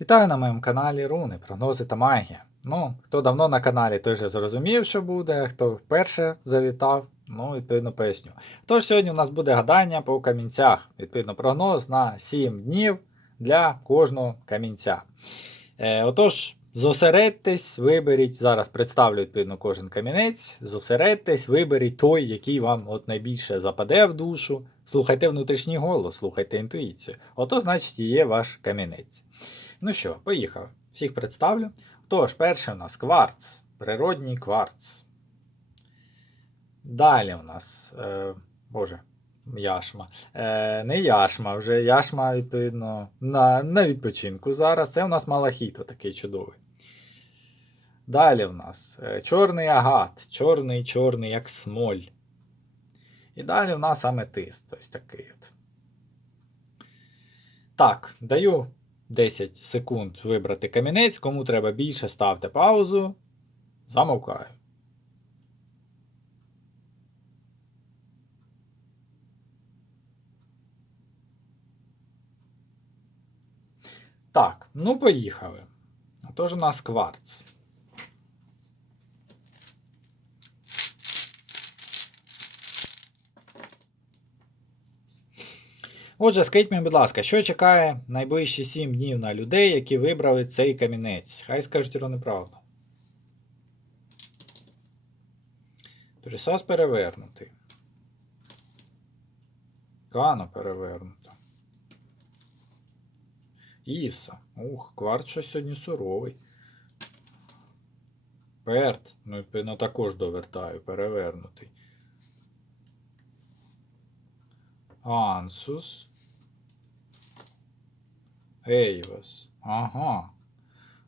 Вітаю на моєму каналі Руни, прогнози та магія. Ну, хто давно на каналі, той вже зрозумів, що буде, хто вперше завітав, ну, відповідно, поясню. Тож сьогодні у нас буде гадання по камінцях. Відповідно, прогноз на 7 днів для кожного камінця. Е, отож, зосередьтесь, виберіть. Зараз представлю відповідно кожен камінець. Зосередьтесь, виберіть той, який вам от найбільше западе в душу. Слухайте внутрішній голос, слухайте інтуїцію. Ото, значить, і є ваш камінець. Ну що, поїхав. Всіх представлю. Тож, перший у нас кварц. Природній кварц. Далі у нас. Е, Боже, яшма. Е, не яшма, вже яшма, відповідно, на, на відпочинку зараз. Це у нас малахіт, такий чудовий. Далі у нас е, чорний агат. Чорний, чорний, як смоль. І далі у нас аметист. Ось такий от. Так, даю 10 секунд вибрати камінець. Кому треба більше, ставте паузу. Замовкаю. Так, ну поїхали. Тож у нас кварц. Отже, скажіть мені, будь ласка, що чекає найближчі 7 днів на людей, які вибрали цей камінець? Хай скажуть про неправду. Турісас перевернутий. Кано перевернуто. Іса. Ух, кварт щось сьогодні суровий. Перт. Ну, відповідно, також довертаю, перевернутий. Ансус. Ейвас. Ага.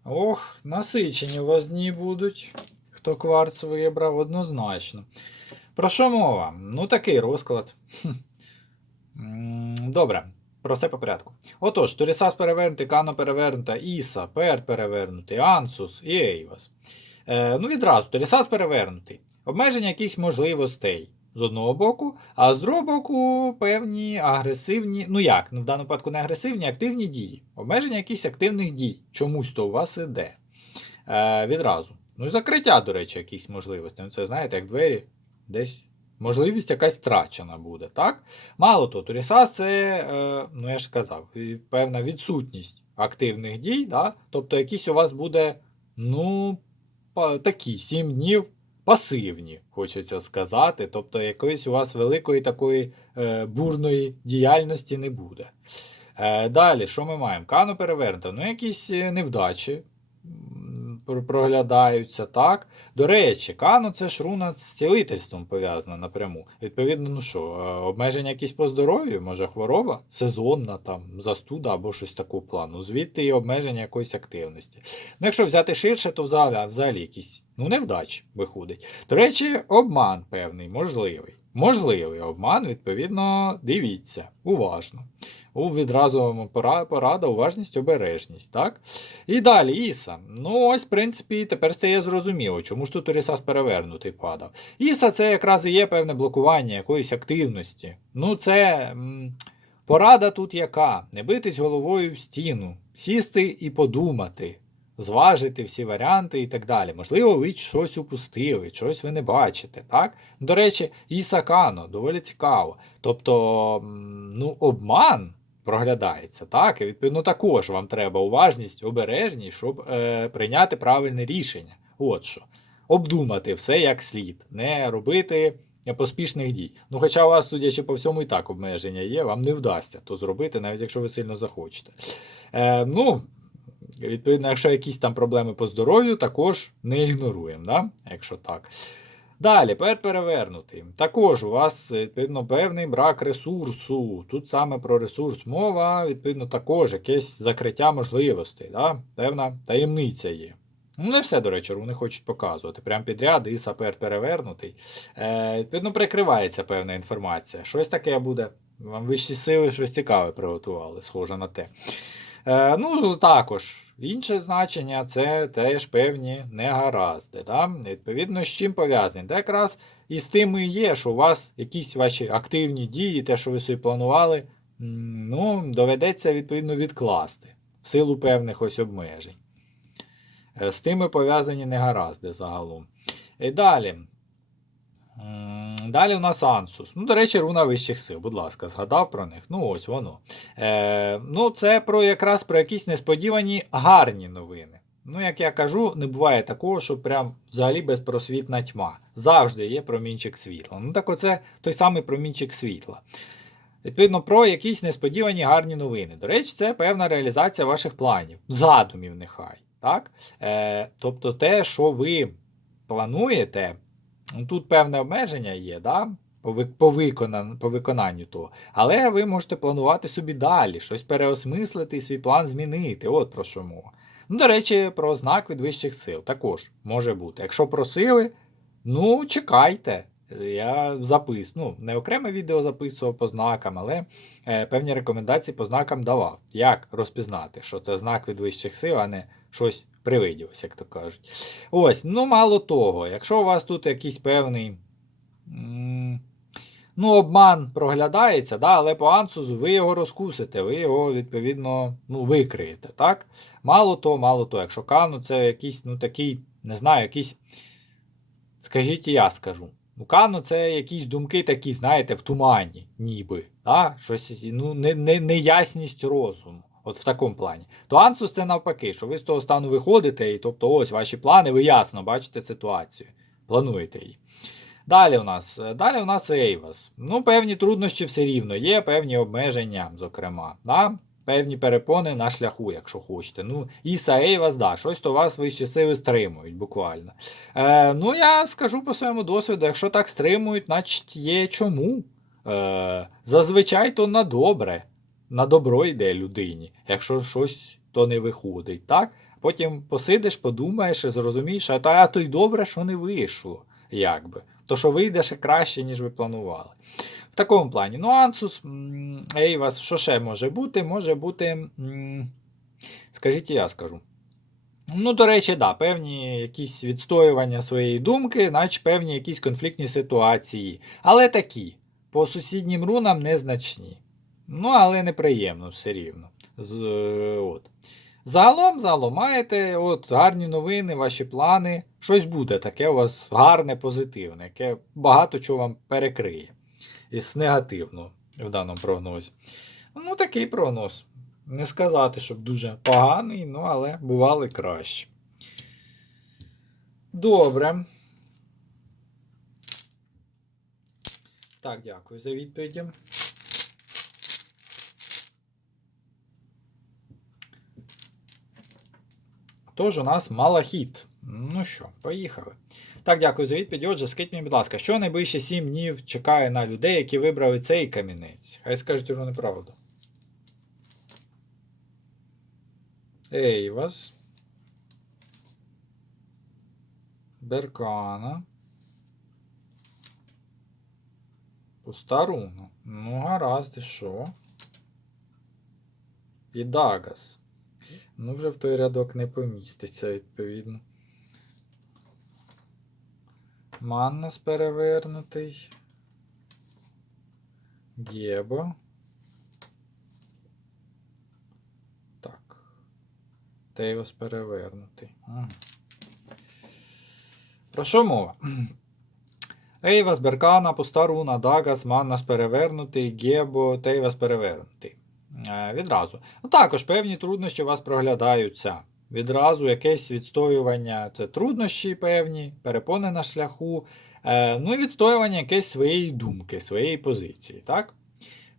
Ох, насичені у вас дні будуть. Хто кварц вибрав однозначно. Про що мова? Ну, такий розклад. Добре, про все по порядку. Отож, Турісас перевернутий, Кано перевернута, Іса, Перт перевернутий, Ансус і Ейвас. Е, ну, відразу, Турісас перевернутий. Обмеження якихось можливостей з одного боку, а з другого боку певні агресивні, ну як, ну в даному випадку не агресивні, активні дії. Обмеження якихось активних дій. Чомусь то у вас іде. Е, відразу. Ну і закриття, до речі, якісь можливості. Ну, це знаєте, як двері десь. Можливість якась втрачена буде, так? Мало того, Турісас це, е, ну я ж казав, певна відсутність активних дій, да? тобто якісь у вас буде, ну, такі 7 днів пасивні, хочеться сказати. Тобто якоїсь у вас великої такої е, бурної діяльності не буде. Е, далі, що ми маємо? Кано перевернуто. Ну, якісь е, невдачі проглядаються, так? До речі, Кано це ж руна з цілительством пов'язана напряму. Відповідно, ну що, е, обмеження якісь по здоров'ю, може хвороба, сезонна, там, застуда або щось такого плану. Звідти і обмеження якоїсь активності. Ну, якщо взяти ширше, то взагалі, взагалі якісь ну, невдачі виходить. До речі, обман певний, можливий. Можливий обман, відповідно, дивіться, уважно. Відразу порада, уважність, обережність. так? І далі, Іса. Ну, ось, в принципі, тепер стає зрозуміло, чому ж тут Орісас перевернутий падав. Іса це якраз і є певне блокування якоїсь активності. Ну, це м, порада тут яка? Не битись головою в стіну, сісти і подумати зважити всі варіанти і так далі. Можливо, ви щось упустили, щось ви не бачите. так? До речі, Іса Кано, доволі цікаво. Тобто, ну, обман проглядається, так? І відповідно також вам треба уважність, обережність, щоб е, прийняти правильне рішення. От що. Обдумати все як слід, не робити поспішних дій. Ну, хоча у вас, судячи по всьому, і так обмеження є, вам не вдасться то зробити, навіть якщо ви сильно захочете. Е, ну, Відповідно, якщо якісь там проблеми по здоров'ю, також не ігноруємо, да? якщо так. Далі, перед перевернутий. Також у вас, відповідно, певний брак ресурсу. Тут саме про ресурс мова, відповідно, також якесь закриття можливостей. Да? Певна таємниця є. Ну, не все, до речі, вони хочуть показувати. Прям підряд і сапер перевернутий. Е, відповідно, прикривається певна інформація. Щось таке буде. Вам вищі сили щось цікаве приготували, схоже на те. Е, ну, також інше значення це теж певні негаразди. Да? Відповідно, з чим пов'язані? Та якраз і з тим і є, що у вас якісь ваші активні дії, те, що ви собі планували, ну, доведеться відповідно відкласти. в силу певних ось обмежень. Е, З тими пов'язані негаразди загалом. І далі. Далі у нас Ансус. Ну, до речі, руна вищих сил, будь ласка, згадав про них. Ну, ось воно. Е, ну, це про якраз про якісь несподівані гарні новини. Ну, як я кажу, не буває такого, що прям взагалі безпросвітна тьма. Завжди є промінчик світла. Ну, так оце той самий промінчик світла. Відповідно, про якісь несподівані гарні новини. До речі, це певна реалізація ваших планів, задумів нехай. Так? Е, тобто те, що ви плануєте, ну, тут певне обмеження є, да? по, виконан, по виконанню того. Але ви можете планувати собі далі, щось переосмислити і свій план змінити. От про що мова. Ну, до речі, про знак від вищих сил також може бути. Якщо просили, ну чекайте. Я запис, ну, не окреме відео записував по знакам, але е, певні рекомендації по знакам давав. Як розпізнати, що це знак від вищих сил, а не щось привиділось, як то кажуть. Ось, ну мало того, якщо у вас тут якийсь певний. Ну, обман проглядається, да, але по ансузу ви його розкусите, ви його, відповідно, ну, викриєте. так? Мало то, мало то, якщо кану, це якийсь, ну, такий, не знаю, якийсь. Скажіть, і я скажу. Ну, кану це якісь думки такі, знаєте, в тумані, ніби. Да? Щось, ну, не, не, неясність розуму. От в такому плані. То ансус це навпаки, що ви з того стану виходите, і тобто ось ваші плани, ви ясно бачите ситуацію, плануєте її. Далі у нас далі у нас Ейвас. Ну, певні труднощі все рівно, є певні обмеження, зокрема. Да? Певні перепони на шляху, якщо хочете. Ну, Іса Ейвас, да, щось то вас вищі сили стримують, буквально. Е, ну, я скажу по своєму досвіду, якщо так стримують, значить є чому. Е, зазвичай то на добре, на добро йде людині, якщо щось то не виходить. так? Потім посидиш, подумаєш і зрозумієш, а то, а то й добре, що не вийшло. Якби. То, що вийде ще краще, ніж ви планували. В такому плані. Ну, Ансус, Ейвас, що ще може бути? Може бути. Скажіть, я скажу. Ну, до речі, да, певні якісь відстоювання своєї думки, наче певні якісь конфліктні ситуації. Але такі, по сусіднім рунам незначні. Ну, але неприємно все рівно. З, е, от. Загалом, загалом маєте от, гарні новини, ваші плани. Щось буде таке у вас гарне, позитивне, яке багато чого вам перекриє. Із негативного в даному прогнозі. Ну, такий прогноз. Не сказати, щоб дуже поганий, ну, але бували краще. Добре. Так, дякую за відповіді. Тож у нас малахіт. Ну що, поїхали. Так, дякую за відповідь. Отже, скажіть мені, будь ласка, що найближче 7 днів чекає на людей, які вибрали цей камінець? Хай скажуть вони правду. Ейвас. Беркана. Пуста руна. Ну, гаразд, і що? І Дагас. Ну, вже в той рядок не поміститься, відповідно. Маннас перевернутий. Гєбо. Так. Тейвос перевернутий. Ага. Про що мова? Ейвас, Беркана, Пуста руна, Дагас, Маннас перевернутий, Гебо, Тейвас перевернутий. Е, відразу. Ну, також певні труднощі у вас проглядаються. Відразу якесь відстоювання, це труднощі певні, перепони на шляху, е, ну і відстоювання якесь своєї думки, своєї позиції. так?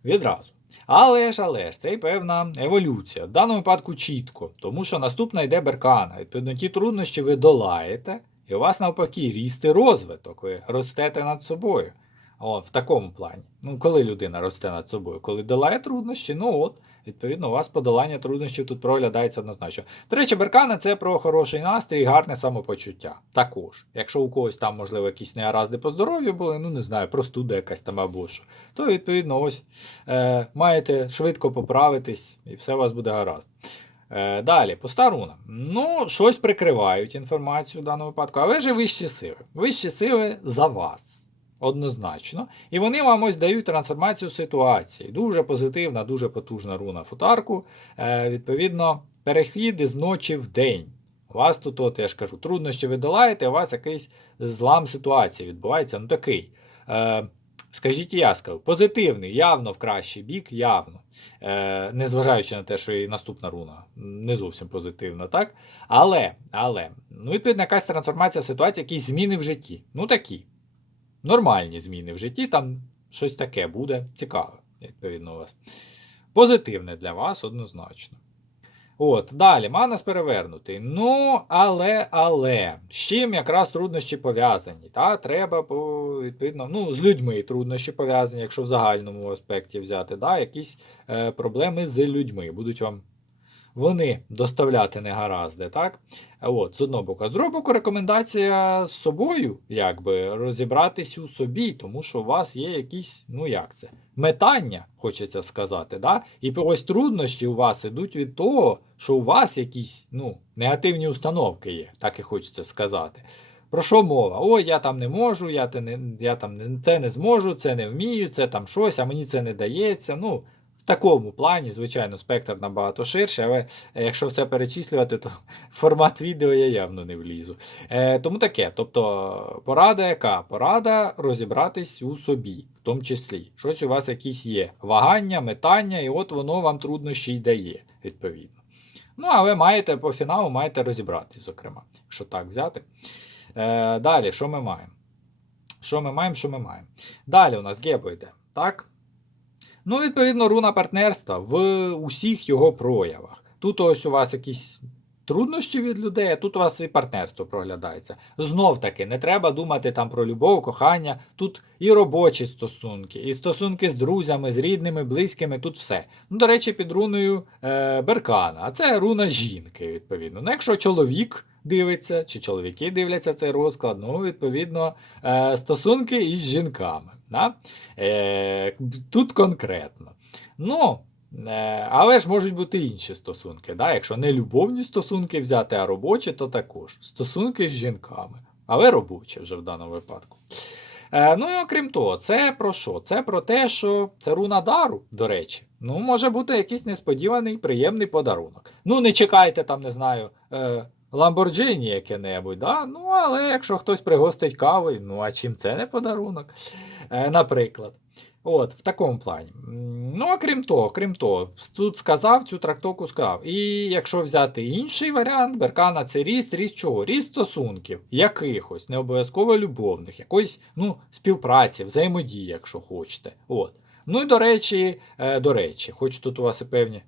Відразу. Але ж, але ж, це і певна еволюція. В даному випадку чітко, тому що наступна йде беркана. Відповідно, ті труднощі ви долаєте, і у вас навпаки ріст і розвиток. Ви ростете над собою. О, в такому плані. Ну, коли людина росте над собою, коли долає труднощі, ну от, відповідно, у вас подолання труднощів тут проглядається однозначно. До речі, беркана це про хороший настрій і гарне самопочуття. Також. Якщо у когось там, можливо, якісь негаразди по здоров'ю були, ну не знаю, простуда якась там або що, то відповідно ось е, маєте швидко поправитись, і все у вас буде гаразд. Е, далі, пуста руна. Ну, щось прикривають інформацію в даному випадку, але ж вищі сили. Вищі сили за вас. Однозначно. І вони вам ось дають трансформацію ситуації. Дуже позитивна, дуже потужна руна футарку. Е, відповідно, перехід із ночі в день. У вас тут, от, я ж кажу, труднощі ви долаєте, у вас якийсь злам ситуації відбувається. Ну такий. Е, скажіть я скажу, позитивний, явно в кращий бік, явно. Е, незважаючи на те, що і наступна руна не зовсім позитивна, так? Але, але, ну, відповідно, якась трансформація ситуації, якісь зміни в житті. Ну такі. Нормальні зміни в житті, там щось таке буде цікаве, відповідно, у вас. Позитивне для вас однозначно. От, далі, Манас перевернутий. Ну, але, але, з чим якраз труднощі пов'язані. Та? Треба, по, відповідно, ну, з людьми труднощі пов'язані, якщо в загальному аспекті взяти, да? якісь е, проблеми з людьми. Будуть вам вони доставляти негаразди, так? От, з одного боку. А з другого боку, рекомендація з собою, якби, розібратись у собі, тому що у вас є якісь, ну як це, метання, хочеться сказати. Да? І ось труднощі у вас ідуть від того, що у вас якісь ну, негативні установки є, так і хочеться сказати. Про що мова? Ой, я там не можу, я, те не, я там не, це не зможу, це не вмію, це там щось, а мені це не дається. Ну, такому плані, звичайно, спектр набагато ширший, але е, якщо все перечислювати, то формат відео я явно не влізу. Е, тому таке. Тобто, порада яка? Порада розібратись у собі, в тому числі. Щось у вас якісь є вагання, метання, і от воно вам труднощі й дає, відповідно. Ну, але маєте по фіналу маєте розібратись, зокрема, якщо так взяти. Е, далі, що ми маємо? Що ми маємо, що ми маємо? Далі у нас гебо йде, так? Ну, відповідно, руна партнерства в усіх його проявах. Тут ось у вас якісь труднощі від людей, а тут у вас і партнерство проглядається. Знов таки, не треба думати там про любов, кохання. Тут і робочі стосунки, і стосунки з друзями, з рідними, близькими, тут все. Ну, до речі, під руною е, Беркана, а це руна жінки, відповідно. Ну, якщо чоловік дивиться, чи чоловіки дивляться цей розклад, ну, відповідно, е, стосунки із жінками. Да? Е, Тут конкретно. Ну, е, але ж можуть бути інші стосунки. Да? Якщо не любовні стосунки взяти, а робочі, то також. Стосунки з жінками. Але робочі вже в даному випадку. Е, ну і окрім того, це про що? Це про те, що це руна дару, до речі. Ну, може бути якийсь несподіваний, приємний подарунок. Ну, не чекайте там, не знаю. Е, Ламборджині яке-небудь, да? ну але якщо хтось пригостить кави, ну а чим це не подарунок, наприклад. От, в такому плані. Ну, а того, крім того, тут сказав, цю трактовку сказав. І якщо взяти інший варіант, Беркана це ріст, ріст чого? Ріст стосунків, якихось, не обов'язково любовних, якоїсь ну, співпраці, взаємодії, якщо хочете. От. Ну і до речі, е, до речі, хоч тут у вас і певні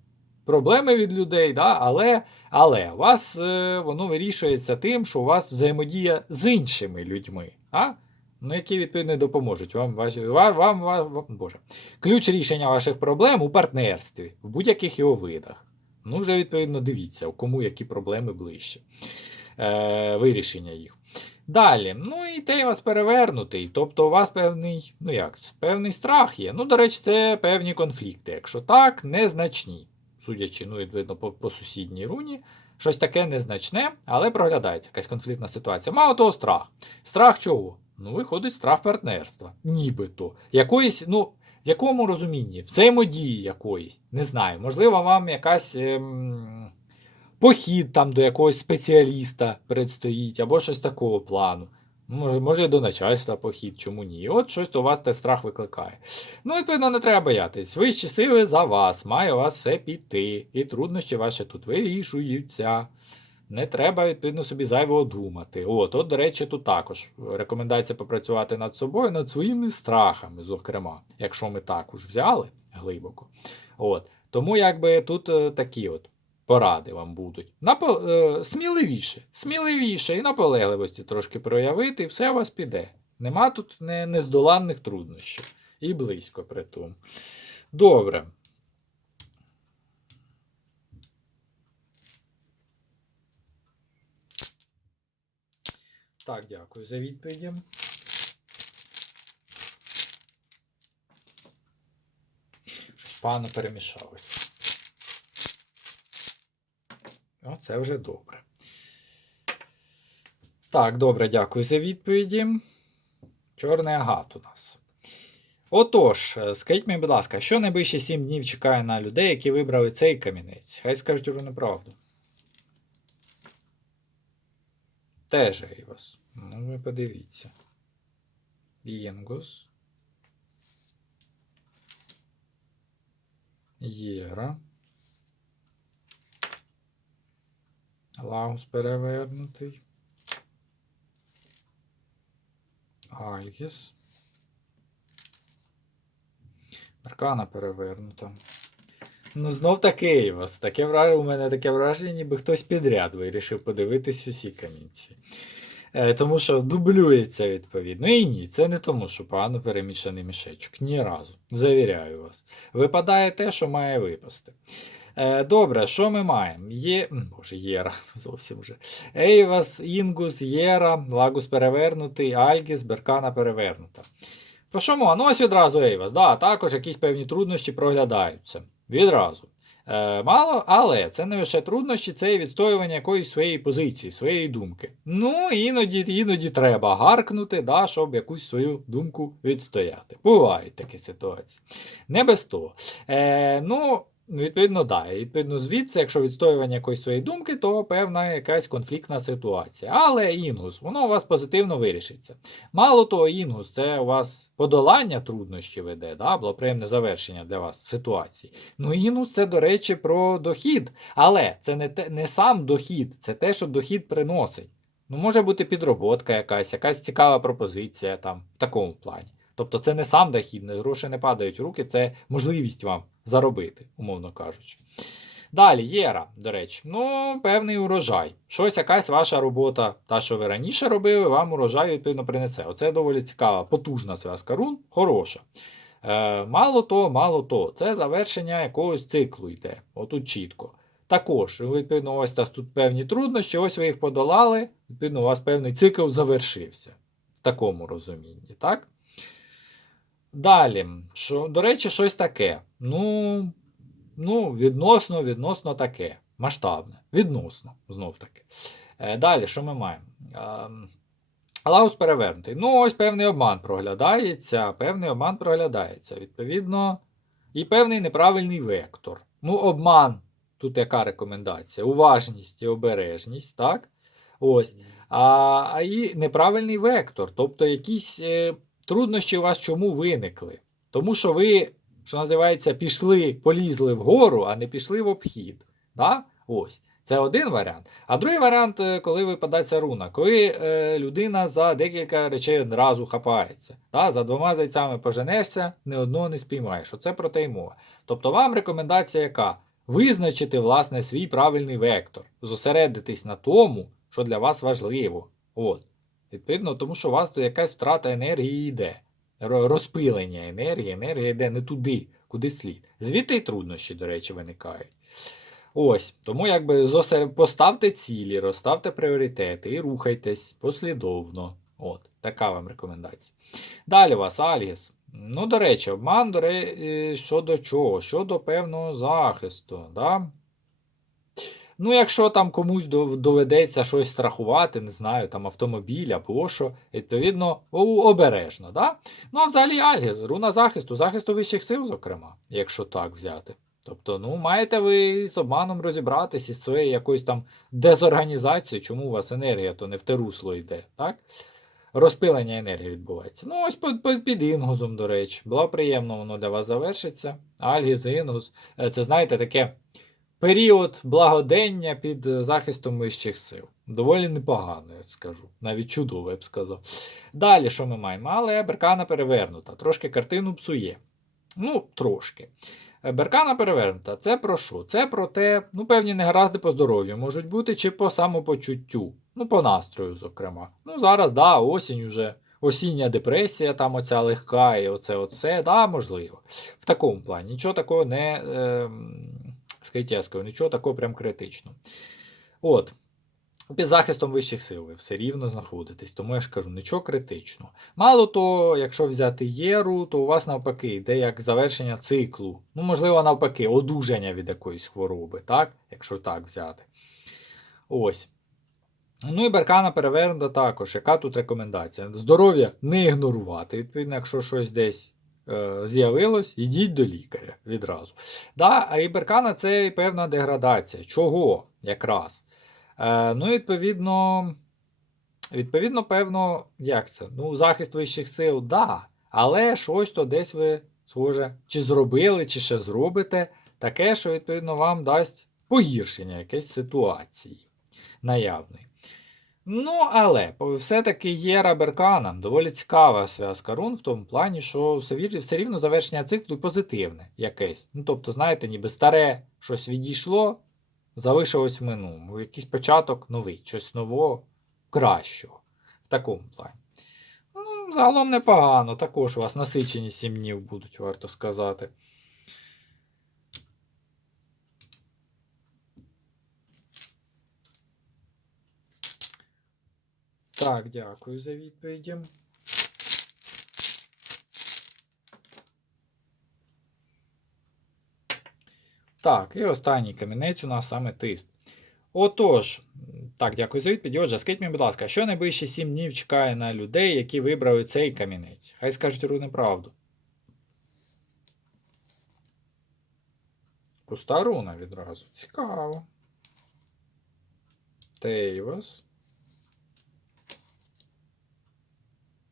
проблеми від людей, да, але, але у вас е, воно вирішується тим, що у вас взаємодія з іншими людьми. А? Ну, які відповідно допоможуть вам, вам, вам, вам, Боже. Ключ рішення ваших проблем у партнерстві, в будь-яких його видах. Ну, вже відповідно дивіться, кому які проблеми ближче. Е, Вирішення їх. Далі, ну і те вас перевернутий. Тобто у вас певний, ну як певний страх є. Ну, до речі, це певні конфлікти. Якщо так, незначні. Судячи, ну, відповідно, по, по сусідній руні. Щось таке незначне, але проглядається якась конфліктна ситуація. Мало того, страх. Страх чого? Ну, виходить, страх партнерства. Нібито. Якоїсь, ну, в якому розумінні? Взаємодії якоїсь. Не знаю. Можливо, вам якась. Ем... Похід там до якогось спеціаліста предстоїть, або щось такого плану. Може, до начальства похід, чому ні? От щось у вас той страх викликає. Ну, відповідно, не треба боятись. Вищі сили за вас, має у вас все піти. І труднощі ваші тут вирішуються. Не треба, відповідно, собі зайвого думати. От, от, до речі, тут також рекомендація попрацювати над собою, над своїми страхами, зокрема, якщо ми також взяли глибоко. От. Тому, якби тут е, такі от поради вам будуть. Напо... Е, сміливіше, сміливіше і наполегливості трошки проявити, і все у вас піде. Нема тут нездоланних труднощів. І близько при тому. Добре. Так, дякую за відповіді. Щось погано перемішалося. Оце вже добре. Так, добре, дякую за відповіді. Чорний агат у нас. Отож, е, скажіть мені, будь ласка, що найближче 7 днів чекає на людей, які вибрали цей камінець? Хай скажуть, неправду. Теж і вас. Ну, ви подивіться. Інгус. Єра. Лаус перевернутий. Альгіс. Аркана перевернута. Ну, знов таки вас. Таке враження, у мене таке враження, ніби хтось підряд вирішив подивитись усі камінці. Е, тому що дублюється відповідно. І ні, це не тому, що погано перемішаний мішечок. Ні разу. Завіряю вас. Випадає те, що має випасти. Е, добре, що ми маємо? Є. Боже, Єра, зовсім вже. Ейвас, Інгус, Єра, Лагус перевернутий, Альгіс, Беркана перевернута. Про що мова? Ну ось відразу Ейвас. Да, також якісь певні труднощі проглядаються. Відразу. Е, мало, але це не лише труднощі, це і відстоювання якоїсь своєї позиції, своєї думки. Ну, іноді іноді треба гаркнути, да, щоб якусь свою думку відстояти. Бувають такі ситуації. Не без того. Е, ну, відповідно, да. Відповідно, звідси, якщо відстоювання якоїсь своєї думки, то певна якась конфліктна ситуація. Але інгус, воно у вас позитивно вирішиться. Мало того, інгус, це у вас подолання труднощів веде, да, благоприємне завершення для вас ситуації. Ну, інгус це, до речі, про дохід. Але це не, те, не сам дохід, це те, що дохід приносить. Ну, може бути підроботка якась, якась цікава пропозиція там в такому плані. Тобто це не сам дохід, гроші не падають в руки, це можливість вам заробити, умовно кажучи. Далі, Єра, до речі, ну, певний урожай. Щось, якась ваша робота, та, що ви раніше робили, вам урожай відповідно принесе. Оце доволі цікава, потужна зв'язка рун, хороша. Е, мало то, мало то, це завершення якогось циклу йде. Отут чітко. Також, відповідно, ось тут певні труднощі, ось ви їх подолали, відповідно, у вас певний цикл завершився. В такому розумінні, так? Далі, що, до речі, щось таке. Ну, ну, відносно, відносно таке. Масштабне. Відносно, знов таки. Е, далі, що ми маємо? Ем, Лаус перевернутий. Ну, ось певний обман проглядається. Певний обман проглядається. Відповідно, і певний неправильний вектор. Ну, обман. Тут яка рекомендація? Уважність і обережність, так? Ось. А, а і неправильний вектор. Тобто якісь е, труднощі у вас чому виникли? Тому що ви, що називається, пішли, полізли вгору, а не пішли в обхід. Да? Ось. Це один варіант. А другий варіант, е, коли випадається руна, коли е, людина за декілька речей одразу хапається. Да? За двома зайцями поженешся, ні одного не спіймаєш. Оце про те й мова. Тобто вам рекомендація яка? Визначити, власне, свій правильний вектор, зосередитись на тому, що для вас важливо. От. Відповідно, тому що у вас то якась втрата енергії йде. Розпилення енергії, енергія йде не туди, куди слід. Звідти й труднощі, до речі, виникають. Ось, тому якби поставте цілі, розставте пріоритети і рухайтесь послідовно. От, така вам рекомендація. Далі у вас Альгіс. Ну, до речі, обман до ре... е, щодо чого? Щодо певного захисту. Да? Ну, якщо там комусь доведеться щось страхувати, не знаю, там автомобіль або що, відповідно, обережно. Да? Ну, а взагалі Альгіс, руна захисту, захисту вищих сил, зокрема, якщо так взяти. Тобто, ну, маєте ви з обманом розібратись із своєю якоюсь там дезорганізацією, чому у вас енергія то не в те русло йде, так? Розпилення енергії відбувається. Ну, ось під, під, під інгузом, до речі. Було приємно, воно для вас завершиться. Альгіз, інгус. Е, Це, знаєте, таке період благодення під е, захистом вищих сил. Доволі непогано, я скажу. Навіть чудово, я б сказав. Далі, що ми маємо? Але беркана перевернута. Трошки картину псує. Ну, трошки. Е, Беркана перевернута. Це про що? Це про те, ну, певні негаразди по здоров'ю можуть бути, чи по самопочуттю. Ну, по настрою, зокрема. Ну, зараз, да, осінь уже. Осіння депресія, там оця легка, і оце от все, да, можливо. В такому плані. Нічого такого не. Е, я скажу, нічого такого прям критичного. От. Під захистом вищих сил ви все рівно знаходитесь, тому я ж кажу, нічого критичного. Мало то, якщо взяти єру, то у вас навпаки йде як завершення циклу. Ну, можливо, навпаки, одужання від якоїсь хвороби, так? Якщо так взяти. Ось. Ну і беркана перевернута також. Яка тут рекомендація? Здоров'я не ігнорувати. Відповідно, якщо щось десь з'явилось, йдіть до лікаря відразу. Да, а і беркана це певна деградація. Чого якраз? Е, ну, відповідно, відповідно, певно, як це? Ну, захист вищих сил, да. Але щось то десь ви, схоже, чи зробили, чи ще зробите, таке, що, відповідно, вам дасть погіршення якоїсь ситуації наявної. Ну, але все-таки є Раберкана, доволі цікава зв'язка рун в тому плані, що все, рівно завершення циклу позитивне якесь. Ну, тобто, знаєте, ніби старе щось відійшло, залишилось в минулому. Якийсь початок новий, щось нового, кращого. В такому плані. Ну, загалом непогано, також у вас насичені 7 днів будуть, варто сказати. Так, дякую за відповіді. Так, і останній камінець у нас саме тист. Отож, так, дякую за відповідь. Отже, скажіть мені, будь ласка, що найближчі 7 днів чекає на людей, які вибрали цей камінець? Хай скажуть руни правду. Пуста руна відразу. Цікаво. Тейвас.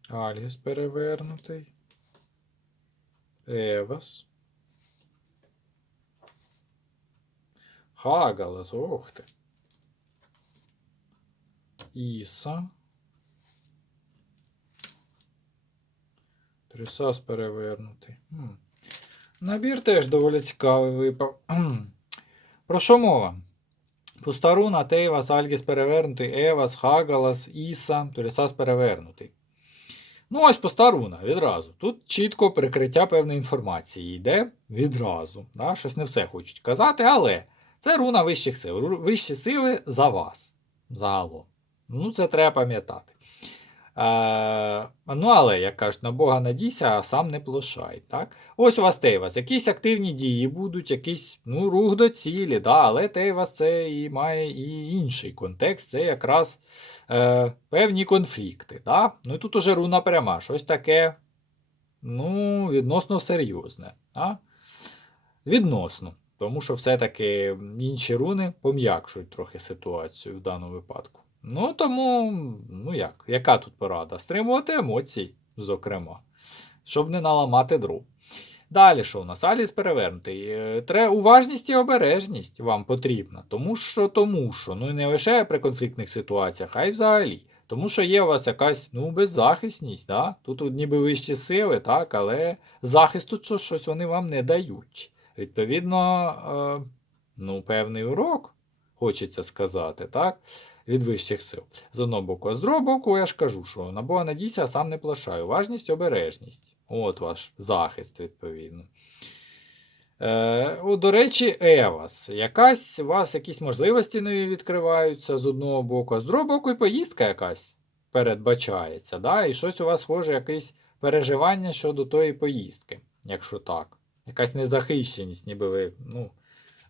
Альгіс перевернутий. Евас. Хагалас, ох ти. Іса. Трисас перевернутий. Хм. Набір теж доволі цікавий випав. Про що мова? Пустаруна, Тейвас, Альгіс перевернутий, Евас, Хагалас, Іса, Турісас перевернутий. Ну, ось постаруна відразу. Тут чітко прикриття певної інформації йде відразу. Да? Щось не все хочуть казати, але це руна вищих сил. Вищі сили за вас. Загалом. Ну, це треба пам'ятати. Ну, але, як кажуть, на Бога надійся, а сам не плошай. Так? Ось у вас Тейвас. Якісь активні дії будуть, якийсь ну, рух до цілі, да? але Тейвас це і має і інший контекст. Це якраз е, певні конфлікти. Да? Ну і тут уже руна пряма, щось таке ну, відносно серйозне. Да? Відносно. Тому що все-таки інші руни пом'якшують трохи ситуацію в даному випадку. Ну тому, ну як, яка тут порада? Стримувати емоції, зокрема, щоб не наламати дров. Далі, що у нас? Аліс перевернутий. Е, уважність і обережність вам потрібна. Тому що, тому що, ну не лише при конфліктних ситуаціях, а й взагалі. Тому що є у вас якась ну, беззахисність, да? тут ніби вищі сили, так, але захисту що- щось вони вам не дають. Відповідно, е, ну, певний урок, хочеться сказати, так? Від вищих сил. З одного боку, а з другого боку, я ж кажу, що на Бога надійся, а сам не плашаю. Уважність, обережність. От ваш захист, відповідно. Е, о, до речі, Евас. Якась у вас якісь можливості нові відкриваються з одного боку, а з другого боку і поїздка якась передбачається. Да? І щось у вас схоже, якесь переживання щодо тої поїздки, якщо так. Якась незахищеність, ніби ви. ну,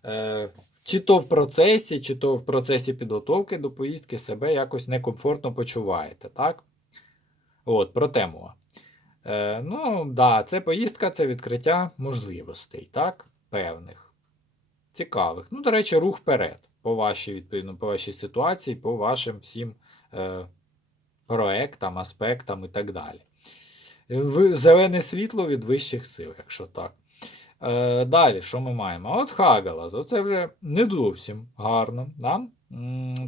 е, чи то в процесі, чи то в процесі підготовки до поїздки себе якось некомфортно почуваєте, так? От, про тему. Е, ну, да, це поїздка, це відкриття можливостей, так? Певних. Цікавих. Ну, до речі, рух вперед. По вашій, відповідно, по вашій ситуації, по вашим всім е, проектам, аспектам і так далі. Ви- Зелене світло від вищих сил, якщо так. Е, далі, що ми маємо? От Хагалас. Оце вже не зовсім гарно. Да?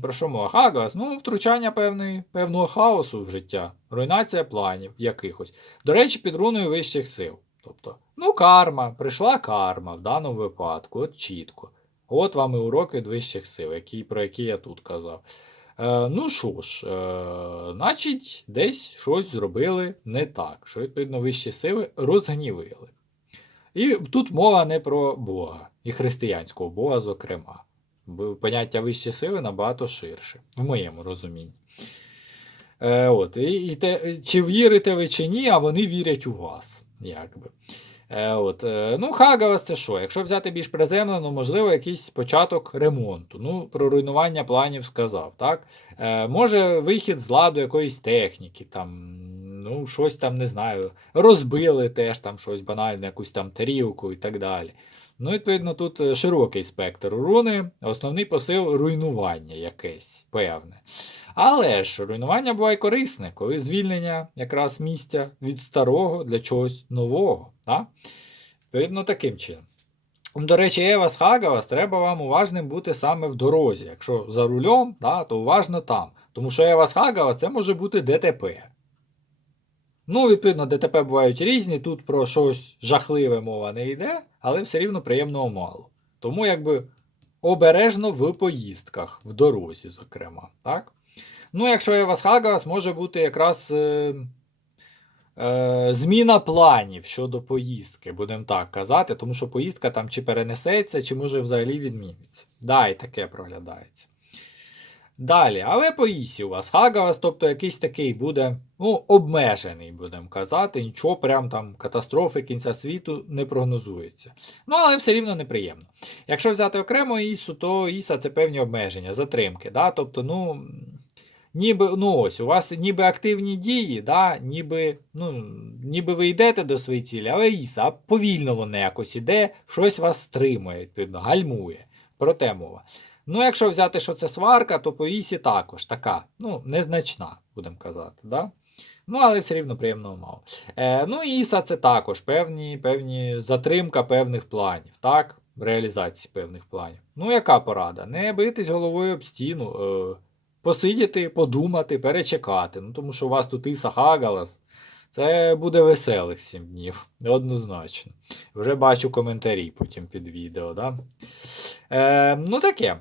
Про що мова? Хагалас? Ну, втручання певної, певного хаосу в життя, руйнація планів якихось. До речі, під руною вищих сил. Тобто, ну, карма, прийшла карма в даному випадку, от чітко. От вам і урок від вищих сил, які, про які я тут казав. Е, ну що ж, е, значить, десь щось зробили не так, що, відповідно, вищі сили розгнівили. І тут мова не про Бога, і християнського Бога, зокрема. Поняття вищі сили набагато ширше, в моєму розумінні. Е, от, і, і те, чи вірите ви чи ні, а вони вірять у вас. Якби. Е, от, е, ну, Хагалас це що? Якщо взяти більш приземлено, можливо, якийсь початок ремонту. Ну, про руйнування планів сказав. так? Е, може, вихід з ладу якоїсь техніки, там, ну, щось там, не знаю, розбили теж там щось банальне, якусь там тарілку і так далі. Ну, відповідно, тут е, широкий спектр руни, основний посил руйнування якесь певне. Але ж руйнування буває корисне, коли звільнення якраз місця від старого для чогось нового. Так? Відповідно, таким чином. До речі, Евас Хагавас, треба вам уважним бути саме в дорозі. Якщо за рулем, да, то уважно там. Тому що Евас Хагавас це може бути ДТП. Ну, відповідно, ДТП бувають різні, тут про щось жахливе мова не йде, але все рівно приємного мало. Тому якби обережно в поїздках, в дорозі, зокрема. Так? Ну, якщо Евас Хагавас, може бути якраз е, е, зміна планів щодо поїздки, будемо так казати, тому що поїздка там чи перенесеться, чи може взагалі відміниться. Да, і таке проглядається. Далі, але по Ісі у вас Хагавас, тобто якийсь такий буде, ну, обмежений, будемо казати, нічого прям там катастрофи кінця світу не прогнозується. Ну, але все рівно неприємно. Якщо взяти окремо Ісу, то Іса це певні обмеження, затримки. Да? Тобто, ну, ніби, ну ось, у вас ніби активні дії, да? ніби, ну, ніби ви йдете до своєї цілі, але Іса повільно воно якось іде, щось вас стримує, відповідно, гальмує. Проте мова. Ну, якщо взяти, що це сварка, то по Ісі також така, ну, незначна, будемо казати. Да? Ну, але все рівно приємного мало. Е, ну, Іса це також певні, певні затримка певних планів, так? Реалізації певних планів. Ну, яка порада? Не битись головою об стіну, е, посидіти, подумати, перечекати. Ну, тому що у вас тут Іса Хагалас. Це буде веселих 7 днів, однозначно. Вже бачу коментарі потім під відео. Да? Е, ну таке.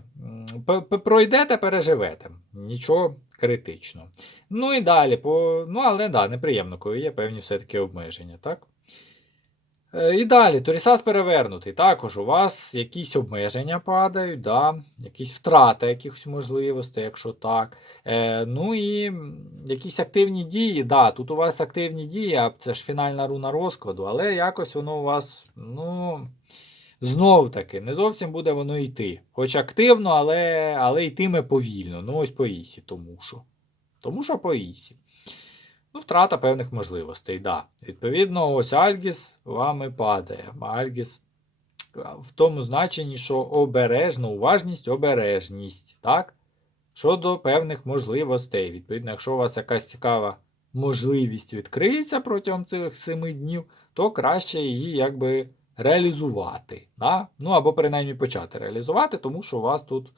Пройдете, переживете. Нічого критичного. Ну і далі, по... ну але да, неприємно, коли є певні все-таки обмеження, так? Е, і далі, Торісас перевернутий. Також у вас якісь обмеження падають, да? якісь втрата якихось можливостей, якщо так. Е, ну і якісь активні дії. Да, Тут у вас активні дії, а це ж фінальна руна розкладу, але якось воно у вас, ну. Знов таки, не зовсім буде воно йти. Хоч активно, але але йтиме повільно. Ну, ось по Ісі, тому що. Тому що по Ісі. Ну, втрата певних можливостей, да. Відповідно, ось Альгіс вами падає. Альгіс в тому значенні, що обережно, уважність, обережність. так? Щодо певних можливостей. Відповідно, якщо у вас якась цікава можливість відкриється протягом цих семи днів, то краще її якби реалізувати. Да? Ну або принаймні почати реалізувати, тому що у вас тут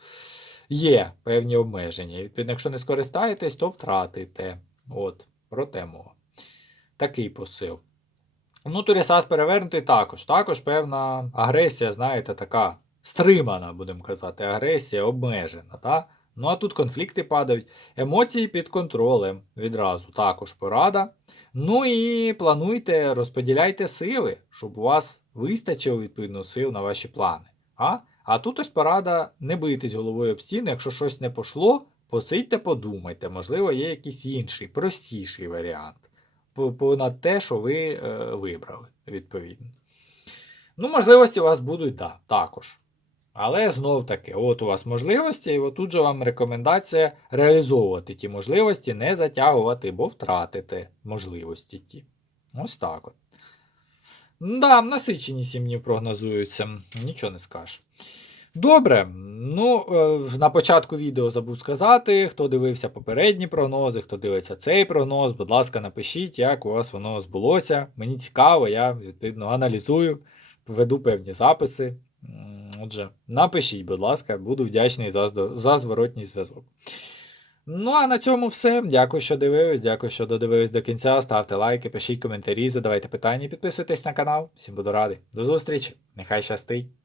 є певні обмеження. Відповідно, якщо не скористаєтесь, то втратите. От, про. Такий посил. Ну, Турісас перевернутий також. Також певна агресія, знаєте, така стримана, будемо казати, агресія обмежена. Да? Ну а тут конфлікти падають. Емоції під контролем відразу також порада. Ну і плануйте, розподіляйте сили, щоб у вас вистачило відповідно сил на ваші плани. А а тут ось порада не битись головою об стіну, якщо щось не пошло, посидьте, подумайте, можливо, є якийсь інший, простіший варіант. Понад те, що ви е, вибрали, відповідно. Ну, можливості у вас будуть, да, також. Але знов таки, от у вас можливості, і от тут же вам рекомендація реалізовувати ті можливості, не затягувати, бо втратите можливості ті. Ось так от. Да, насичені сім днів прогнозуються, нічого не скажеш. Добре, ну е, на початку відео забув сказати, хто дивився попередні прогнози, хто дивиться цей прогноз, будь ласка, напишіть, як у вас воно збулося. Мені цікаво, я відповідно аналізую, веду певні записи. Отже, напишіть, будь ласка, буду вдячний за, за зворотній зв'язок. Ну, а на цьому все. Дякую, що дивились. Дякую, що додивились до кінця. Ставте лайки, пишіть коментарі, задавайте питання, підписуйтесь на канал. Всім буду радий. До зустрічі. Нехай щастить.